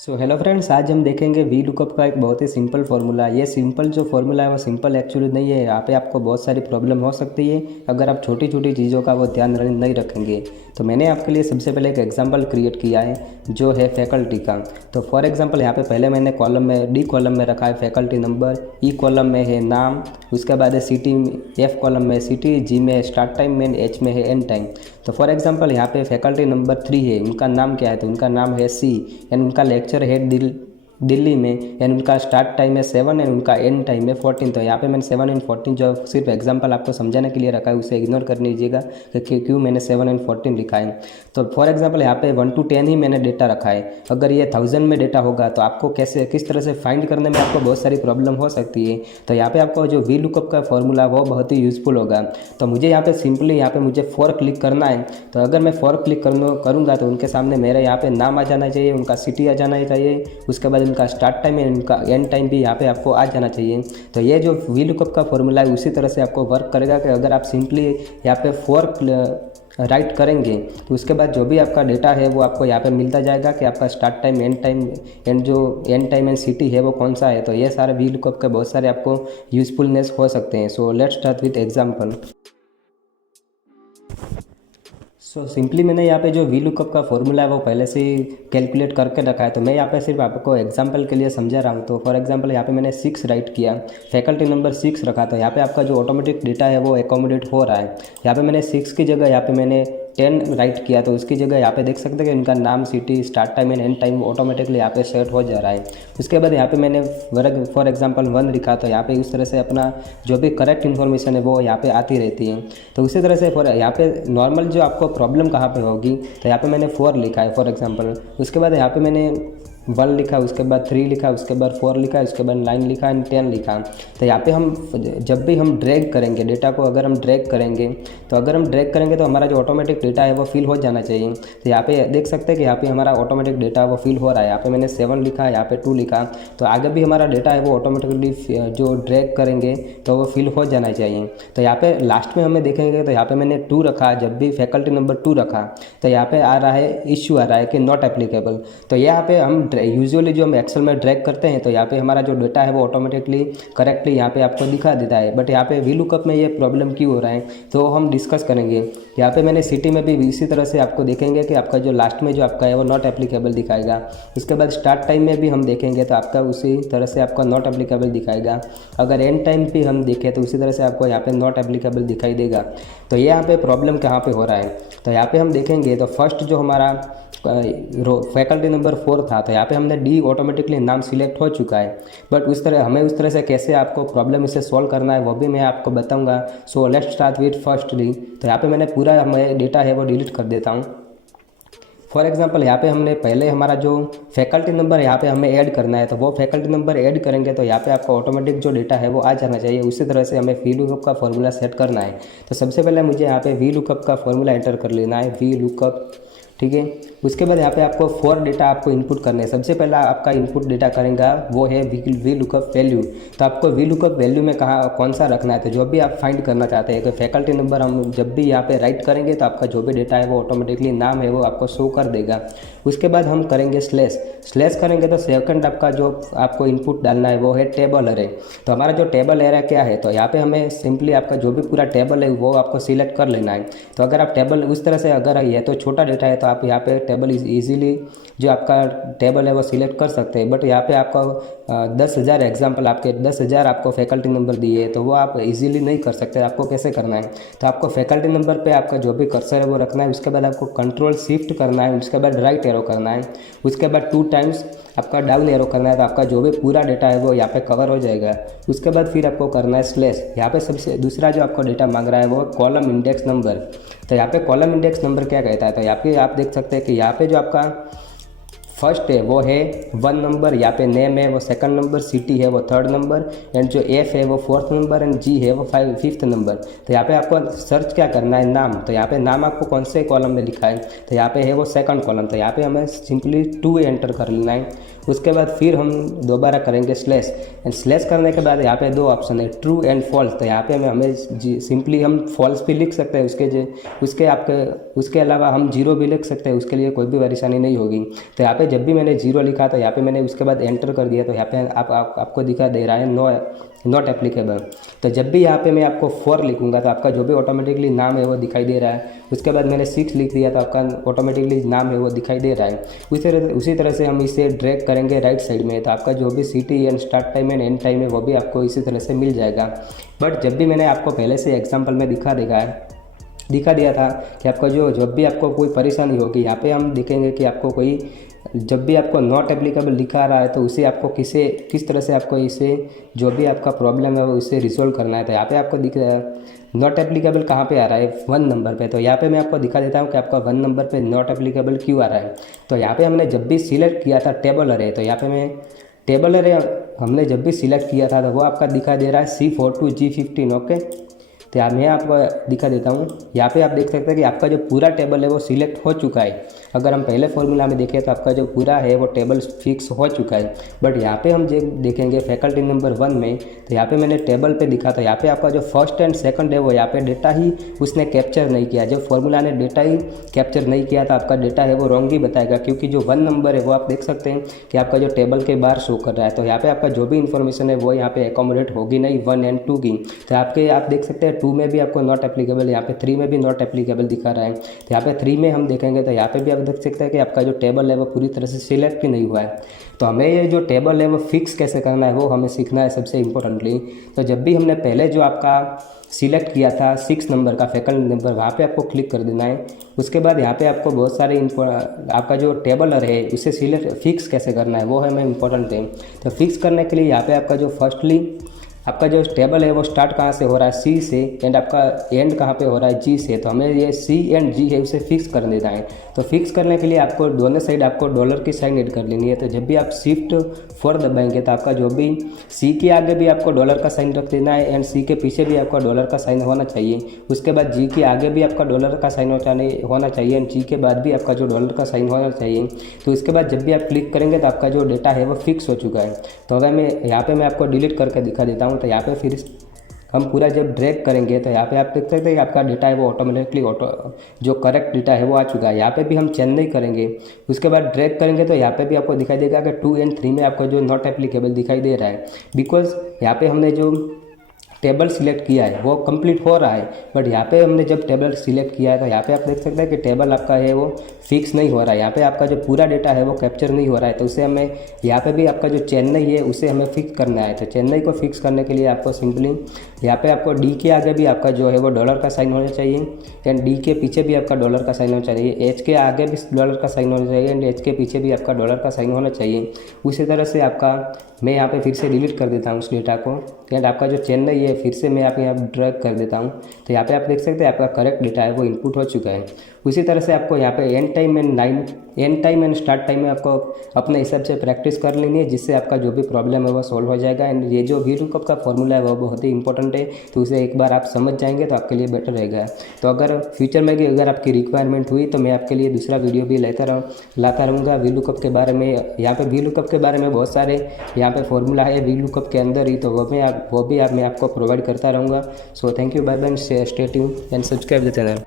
Hello friends, आज हम देखेंगे वी लुकअप का एक बहुत ही सिंपल फार्मूला। ये सिंपल जो फार्मूला है वो सिंपल एक्चुअली नहीं है। यहाँ पे आपको बहुत सारी प्रॉब्लम हो सकती है अगर आप छोटी छोटी चीज़ों का वो ध्यान नहीं रखेंगे। तो मैंने आपके लिए सबसे पहले एक एग्जांपल क्रिएट किया है जो है फैकल्टी का। तो फॉर एग्जांपल यहाँ पे पहले मैंने कॉलम में डी कॉलम में रखा है फैकल्टी नंबर, ई कॉलम में है नाम, उसके बाद है सिटी, एफ कॉलम में सिटी, जी में स्टार्ट टाइम में, एच में है एंड टाइम। तो फॉर एग्जांपल यहाँ पे फैकल्टी नंबर 3 है, उनका नाम क्या है? तो उनका नाम है सी एंड उनका लेक्चर है दिल्ली में एंड उनका स्टार्ट टाइम है 7 एंड उनका एंड टाइम है 14। तो यहाँ पे मैंने 7 एंड 14 जो सिर्फ एग्जांपल आपको समझाने के लिए रखा है उसे इग्नोर कर लीजिएगा कि क्यों मैंने 7 एंड 14 लिखा है। तो फॉर एग्जांपल यहाँ पे 1 to 10 ही मैंने डेटा रखा है। अगर ये 1000 में डेटा होगा तो आपको किस तरह से फाइंड करने में आपको बहुत सारी प्रॉब्लम हो सकती है। तो यहाँ पे आपको जो वी लुकअप का फॉर्मूला वो बहुत ही यूज़फुल होगा। तो मुझे यहाँ पे सिंपली यहाँ पे मुझे 4 क्लिक करना है। तो अगर मैं 4 क्लिक करूँगा तो उनके सामने मेरे यहाँ पे नाम आ जाना चाहिए, उनका सिटी आ जाना चाहिए, उसके बाद उनका स्टार्ट टाइम है, उनका एंड टाइम भी यहाँ पे आपको आ जाना चाहिए। तो ये जो वी लुकअप का फॉर्मूला है उसी तरह से आपको वर्क करेगा कि अगर आप सिंपली यहाँ पे 4 राइट करेंगे तो उसके बाद जो भी आपका डेटा है वो आपको यहाँ पे मिलता जाएगा कि आपका स्टार्ट टाइम एंड जो एंड टाइम एंड सिटी है वो कौन सा है। तो ये सारे वी लुकअप के बहुत सारे आपको यूजफुलनेस हो सकते हैं। So let's start with example. Simply मैंने यहाँ पे जो वी लुकअप का फॉर्मूला है वो पहले से ही कैलकुलेट करके रखा है। तो मैं यहाँ पे सिर्फ आपको एग्जांपल के लिए समझा रहा हूँ। तो फॉर एग्जांपल यहाँ पे मैंने 6 राइट किया, फैकल्टी नंबर 6 रखा। तो यहाँ पे आपका जो ऑटोमेटिक डेटा है वो एकोमोडेट हो रहा है। यहाँ पे मैंने 6 की जगह यहाँ पे मैंने 10 राइट किया, तो उसकी जगह यहाँ पे देख सकते हैं कि इनका नाम, city, start time and and time automatically यहाँ पे सेट हो जा रहा है। उसके बाद यहाँ पे मैंने फॉर एग्जांपल 1 लिखा। तो यहाँ पे उस तरह से अपना जो भी करेक्ट इन्फॉर्मेशन है वो यहाँ पे आती रहती है। तो उसी तरह से यहाँ पे नॉर्मल जो आपको प्रॉब्लम कहाँ पे होगी, तो यहाँ पे मैंने 4 लिखा है फॉर एग्जांपल। उसके बाद यहाँ पे मैंने 1 लिखा, उसके बाद 3 लिखा, उसके बाद 4 लिखा, उसके बाद 9 लिखा एंड 10 लिखा। तो यहाँ पे हम जब भी हम ड्रैग करेंगे डेटा को, अगर हम ड्रैग करेंगे तो हमारा जो ऑटोमेटिक डेटा है वो फिल हो जाना चाहिए। तो यहाँ पे देख सकते हैं कि यहाँ पे हमारा ऑटोमेटिक डेटा वो फिल हो रहा है। यहाँ पे मैंने 7 लिखा, यहाँ पे 2 लिखा। तो आगे भी हमारा डेटा है वो ऑटोमेटिकली जो ड्रैग करेंगे तो वो फिल हो जाना चाहिए। तो यहाँ पे लास्ट में हमें देखेंगे तो यहाँ पे मैंने 2 रखा, जब भी फैकल्टी नंबर 2 रखा तो यहाँ पे आ रहा है इश्यू आ रहा है कि नॉट एप्लीकेबल। तो यहाँ पे हम यूजुअली जो हम एक्सेल में ड्रैग करते हैं तो यहाँ पे हमारा जो डेटा है वो ऑटोमेटिकली करेक्टली यहाँ पे आपको दिखा देता है। बट यहाँ पे वी लुकअप में ये प्रॉब्लम क्यों हो रहा है तो हम डिस्कस करेंगे। यहाँ पे मैंने सिटी में भी इसी तरह से आपको देखेंगे कि आपका जो लास्ट में जो आपका है वो नॉट एप्लीकेबल दिखाएगा। उसके बाद स्टार्ट टाइम में भी हम देखेंगे तो आपका उसी तरह से आपका नॉट एप्लीकेबल दिखाएगा। अगर एंड टाइम भी हम देखें तो उसी तरह से आपको यहाँ पे नॉट एप्लीकेबल दिखाई देगा। तो ये यहाँ पे प्रॉब्लम कहाँ पे हो रहा है, तो यहाँ पे हम देखेंगे तो फर्स्ट जो हमारा फैकल्टी नंबर 4 था तो यहाँ पे हमने डी ऑटोमेटिकली नाम सिलेक्ट हो चुका है। बट उस तरह से कैसे आपको प्रॉब्लम इसे सॉल्व करना है वो भी मैं आपको बताऊंगा। So let's start with first D. तो यहाँ पे मैंने पूरा हमारे डेटा है वो डिलीट कर देता हूँ। फॉर एग्जांपल यहाँ पे हमने पहले हमारा जो फैकल्टी नंबर यहाँ पे हमें ऐड करना है, तो वो फैकल्टी नंबर ऐड करेंगे तो यहाँ पे आपका ऑटोमेटिक जो डेटा है वो आ जाना चाहिए। उसी तरह से हमें वी लुकअप का फॉर्मूला सेट करना है। तो सबसे पहले मुझे यहाँ पे वी लुकअप का फॉर्मूला एंटर कर लेना है, वी लुकअप, ठीक है। उसके बाद यहाँ पे आपको 4 डेटा आपको इनपुट करने हैं। सबसे पहला आपका इनपुट डेटा करेंगे वो है वी लुकअप वैल्यू। तो आपको वी लुकअप वैल्यू में कौन सा रखना है, तो जो भी आप फाइंड करना चाहते हैं। तो फैकल्टी नंबर हम जब भी यहाँ पे राइट करेंगे तो आपका जो भी डेटा है वो ऑटोमेटिकली नाम है वो आपको शो कर देगा। उसके बाद हम करेंगे स्लैश करेंगे तो सेकंड आपका जो आपको इनपुट डालना है वो है टेबल एरे। तो हमारा जो टेबल एरे क्या है, तो यहाँ पे हमें सिंपली आपका जो भी पूरा टेबल है वो आपको सिलेक्ट कर लेना है। तो अगर आप टेबल उस तरह से, अगर ये तो छोटा डेटा है तो आप यहाँ पे टेबल इजीली जो आपका टेबल है वो सिलेक्ट कर सकते हैं। बट यहाँ पे आपका 10,000 एग्जाम्पल, आपके 10,000 आपको फैकल्टी नंबर दिए तो वो आप इजीली नहीं कर सकते। आपको कैसे करना है, तो आपको फैकल्टी नंबर पे आपका जो भी कर्सर है वो रखना है। उसके बाद आपको कंट्रोल शिफ्ट करना है, उसके बाद राइट एरो करना है, उसके बाद 2 टाइम्स आपका डाउन एरो करना है। तो आपका जो भी पूरा डेटा है वो यहाँ पे कवर हो जाएगा। उसके बाद फिर आपको करना है स्लैश। यहाँ पे सबसे दूसरा जो आपको डेटा मांग रहा है वो कॉलम इंडेक्स नंबर। तो यहाँ पे कॉलम इंडेक्स नंबर क्या कहता है, तो यहाँ पे आप देख सकते हैं कि यहाँ पे जो आपका फर्स्ट है वो है 1 नंबर, यहाँ पे नेम है वो 2nd नंबर, सिटी है वो 3rd नंबर एंड जो एफ है वो 4th नंबर एंड जी है वो 5th नंबर। तो यहाँ पे आपको सर्च क्या करना है, नाम। तो यहाँ पे नाम आपको कौन से कॉलम में लिखा है, तो यहाँ पे है वो 2nd कॉलम। तो यहाँ पे हमें सिंपली 2 एंटर कर लेना है। उसके बाद फिर हम दोबारा करेंगे स्लैश, एंड स्लैश करने के बाद यहाँ पे 2 ऑप्शन है, ट्रू एंड फॉल्स। तो यहाँ पे हमें सिंपली हम फॉल्स भी लिख सकते हैं, उसके अलावा हम 0 भी लिख सकते हैं, उसके लिए कोई भी परेशानी नहीं होगी। तो यहाँ पे जब भी मैंने 0 लिखा तो यहाँ पे मैंने उसके बाद एंटर कर दिया तो यहाँ पे आपको दिखा दे रहा है नॉट एप्लीकेबल। तो जब भी यहाँ पे मैं आपको 4 लिखूंगा तो आपका जो भी ऑटोमेटिकली नाम है वो दिखाई दे रहा है। उसके बाद मैंने 6 लिख दिया तो आपका ऑटोमेटिकली नाम है वो दिखाई दे रहा है। उसी तरह से हम इसे ड्रैग करेंगे राइट साइड में तो आपका जो भी city and start time and and time है वो भी आपको इसी तरह से मिल जाएगा। बट जब भी मैंने आपको पहले से एग्जाम्पल में दिखा दिया था कि आपका जब भी आपको कोई परेशानी होगी, यहाँ पे हम देखेंगे कि आपको कोई जब भी आपको नॉट एप्लीकेबल लिखा रहा है तो उसे आपको किस तरह से आपको इसे जो भी आपका प्रॉब्लम है वो इसे रिजोल्व करना है। तो यहाँ पे आपको दिख रहा है नॉट एप्लीकेबल कहाँ पे आ रहा है, 1 नंबर पे। तो यहाँ पे मैं आपको दिखा देता हूँ कि आपका 1 नंबर पे नॉट एप्लीकेबल क्यों आ रहा है। तो यहाँ पे हमने जब भी सिलेक्ट किया था टेबल अरे, तो यहाँ पे मैं टेबल अरे हमने जब भी सिलेक्ट किया था तो वो आपका दिखा दे रहा है C42 G15। ओके, तो यहाँ मैं आपको दिखा देता हूँ। यहाँ पे आप देख सकते हैं कि आपका जो पूरा टेबल है वो सिलेक्ट हो चुका है। अगर हम पहले फॉर्मूला में देखें तो आपका जो पूरा है वो टेबल फिक्स हो चुका है। बट यहाँ पे हम देखेंगे फैकल्टी नंबर 1 में, तो यहाँ पे मैंने टेबल पे दिखा था, यहाँ पे आपका जो फर्स्ट एंड सेकंड है वो यहाँ पे डेटा ही उसने कैप्चर नहीं किया। जो फॉर्मूला ने डेटा ही कैप्चर नहीं किया तो आपका डेटा है वो रॉन्ग ही बताएगा, क्योंकि जो 1 नंबर है वो आप देख सकते हैं कि आपका जो टेबल के बाहर शो कर रहा है। तो यहाँ पे आपका जो भी इन्फॉर्मेशन है वो यहाँ पे एकोमोडेट होगी नहीं 1 एंड 2 की। तो आप देख सकते हैं 2 में भी आपको नॉट एप्लीकेबल, यहाँ पे 3 में भी नॉट एप्लीकेबल दिखा रहा है। तो यहाँ पे 3 में हम देखेंगे तो यहाँ पे भी आप देख सकते हैं कि आपका जो टेबल है वो पूरी तरह से सिलेक्ट ही नहीं हुआ है। तो हमें ये जो टेबल है वो फिक्स कैसे करना है वो हमें सीखना है सबसे इम्पोर्टेंटली। तो जब भी हमने पहले जो आपका सिलेक्ट किया था 6 नंबर का फैकल्टी नंबर, वहाँ पे आपको क्लिक कर देना है। उसके बाद यहाँ पे आपको बहुत सारे आपका जो टेबलर है उसे फिक्स कैसे करना है वो हमें इम्पोर्टेंट है। तो फिक्स करने के लिए यहाँ पे आपका जो फर्स्टली आपका जो टेबल है वो स्टार्ट कहाँ से हो रहा है, सी से, एंड आपका एंड कहाँ पे हो रहा है, जी से। तो हमें ये सी एंड जी है उसे फिक्स कर देना है। तो फिक्स करने के लिए आपको दोनों साइड आपको डॉलर की साइन ऐड कर लेनी है। तो जब भी आप शिफ्ट 4 दबाएंगे तो आपका जो भी सी के आगे भी आपको डॉलर का साइन रख देना है एंड सी के पीछे भी आपका डॉलर का साइन होना चाहिए। उसके बाद जी के आगे भी आपका डॉलर का साइन होना चाहिए एंड जी के बाद भी आपका जो डॉलर का साइन होना चाहिए। तो इसके बाद जब भी आप क्लिक करेंगे तो आपका जो डेटा है वो फिक्स हो चुका है। तो अगर मैं यहाँ पे मैं आपको डिलीट करके दिखा देता हूँ। तो यहाँ पे फिर हम पूरा जब ड्रैग करेंगे तो यहाँ पे आप देख सकते हैं कि आपका डेटा है वो ऑटोमेटिकली जो करेक्ट डेटा है वो आ चुका है। यहाँ पे भी हम चेंज नहीं करेंगे। उसके बाद ड्रैग करेंगे तो यहाँ पे भी आपको दिखाई देगा कि 2 एंड 3 में आपको जो नॉट एप्लीकेबल दिखाई दे रहा है, बिकॉज यहाँ पे हमने जो टेबल सिलेक्ट किया है वो कंप्लीट हो रहा है। बट यहाँ पे हमने जब टेबल सिलेक्ट किया है तो यहाँ पे आप देख सकते हैं कि टेबल आपका है वो फिक्स नहीं हो रहा है। यहाँ पे आपका जो पूरा डेटा है वो कैप्चर नहीं हो रहा है। तो उसे हमें यहाँ पे भी आपका जो चेन्नई है उसे हमें फिक्स करना है। तो चेन्नई को फिक्स करने के लिए आपको सिंपली यहाँ पे आपको डी के आगे भी आपका जो है वो डॉलर का साइन होना चाहिए एंड डी के पीछे भी आपका डॉलर का साइन होना चाहिए। एच के आगे भी डॉलर का साइन होना चाहिए एंड एच के पीछे भी आपका डॉलर का साइन होना चाहिए। उसी तरह से आपका मैं यहाँ पे फिर से डिलीट कर देता हूँ उस डेटा को एंड आपका जो चेन्नई है फिर से मैं यहाँ ड्रैग कर देता हूँ। तो यहाँ पे आप देख सकते हैं आपका करेक्ट डेटा है वो इनपुट हो चुका है। उसी तरह से आपको यहाँ पे and time and start time में आपको अपने हिसाब से प्रैक्टिस कर लेनी है, जिससे आपका जो भी प्रॉब्लम है वो सॉल्व हो जाएगा। एंड ये जो वीलुकअप का फॉर्मूला है वो बहुत ही इंपॉर्टेंट है, तो उसे एक बार आप समझ जाएंगे तो आपके लिए बेटर रहेगा। तो अगर फ्यूचर में भी अगर आपकी रिक्वायरमेंट हुई तो मैं आपके लिए दूसरा वीडियो भी लाता रहूँगा वीलुकअप के बारे में। यहाँ पे वीलुकअप के बारे में बहुत सारे यहाँ पे फॉर्मूला है वीलुकअप के अंदर ही, तो मैं आपको प्रोवाइड करता रहूँगा। So thank you, bye bye, stay tuned and subscribe the channel.